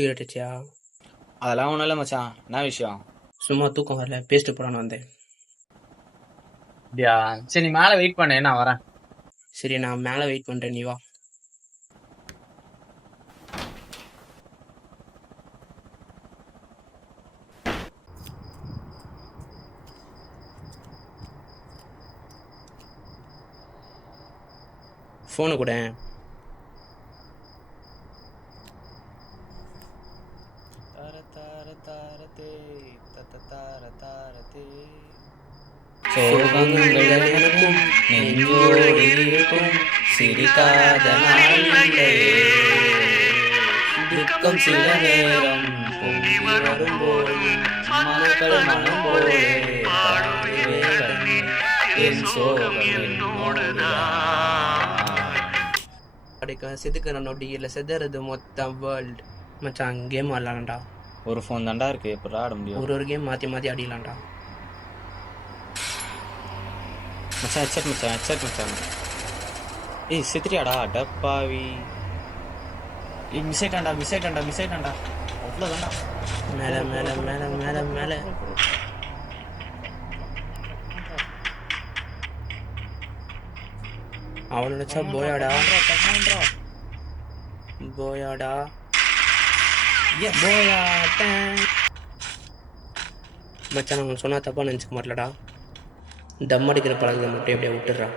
Cigarette வச்சியா? அதெல்லாம் ஒன்றும் இல்லை மச்சான். என்ன விஷயம்? சும்மா தூக்கம் வரல, பேஸ்ட் போடான்னு வந்தேன். அப்படியா? சரி, நீ மேலே வெயிட் பண்ணு, நான் வரேன். சரி, நான் மேலே வெயிட் பண்ணுறேன், நீ வா. ஃபோனு கூட. சோகங்கள் எனக்கும் நெஞ்சோடு இருக்கும், சிரிக்காத நாள் இல்லையே. துக்கம் சில நேரம் பொங்கி வரும்போது மக்கள் மனம் போலே பாடுவேன், என் சோகம் கிடைக்க செதுக்கிற நொடி இல்லை, செதறது மொத்தம் வேர்ல்டு. மச்சான், கேம் ஆடலாம்டா. ஒரு ஃபோன் தாண்டா இருக்கு, எப்படி ஆட முடியும்? ஒரு கேம் மாற்றி மாற்றி அடிக்கலாம்டா. மச்சான் ஹெட்செட் மச்சான், ஹெட்செட் மச்சான். ஏய் சித்திரியாடா டப்பாவி. ஏய் மிஸ் ஆயிட்டான்டா. அவ்வளோதான்டா. மேலே மேலே மேலே மேலே மேலே. அவன் நினச்சா போயாடா. மச்சான், அவன் சொன்னா தப்பா நினச்சிக்க மாட்டலடா. தம் அடிக்கிற பழங்களை மட்டும் எப்படியே விட்டுறான்.